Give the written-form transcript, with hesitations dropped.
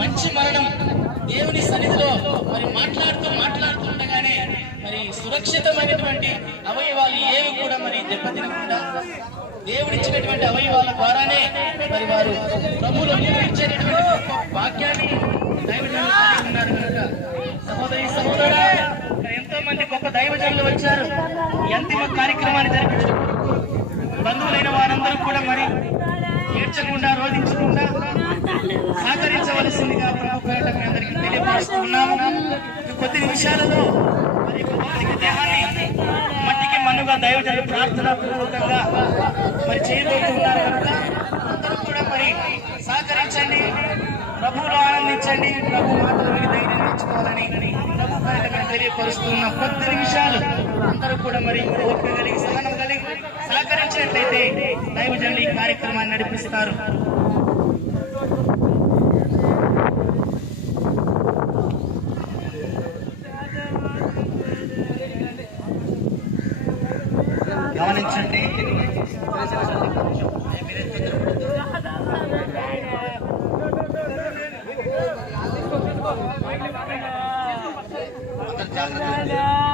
మంచి మరణం దేవుని సన్నిధిలో మరి మాట్లాడుతూ ఉండగానే మరి సురక్షితమైనటువంటి అవయవాలు ఏవి కూడా మరి దెబ్బతినకుండా దేవుడిచ్చినటువంటి అవయవాల ద్వారానే మరి వారు ప్రభువులో ఇచ్చేటటువంటి వాక్యాన్ని దైవజనులు ఉన్నారు కనుక సహోదరి సహోదరుడా, ఎంతో మంది గొప్ప దైవజనులు వచ్చారు. ఈ అంతిమ కార్యక్రమాన్ని జరిపించారు. బంధువులైన వారందరూ కూడా మరి ఏడ్చకుండా రోధించకుండా సహకరించవలసిందిగా ప్రభు పేరిట మీ అందరికీ తెలియపరుస్తున్నాము. కొద్ది నిమిషాలలో మరి భౌతిక దేహాన్ని మట్టికి మన్నుగా దైవజనులు ప్రార్థన పూర్వకంగా మరి చేయబోతున్నారు కనుక అందరూ కూడా మరి సహకరించండి, ప్రభువులో ఆనందించండి, ప్రభు మాటలు విని ధైర్యం నేర్చుకోవాలని ప్రభు పేరిట మేము తెలియపరుస్తున్న కొద్ది నిమిషాలు అందరూ కూడా మరి ఓపిక కలిగి సహనం కలిగి సహకరించినట్లయితే దైవజనులు ఈ కార్యక్రమాన్ని నడిపిస్తారు. గమనించండి, జాగ్రత్త.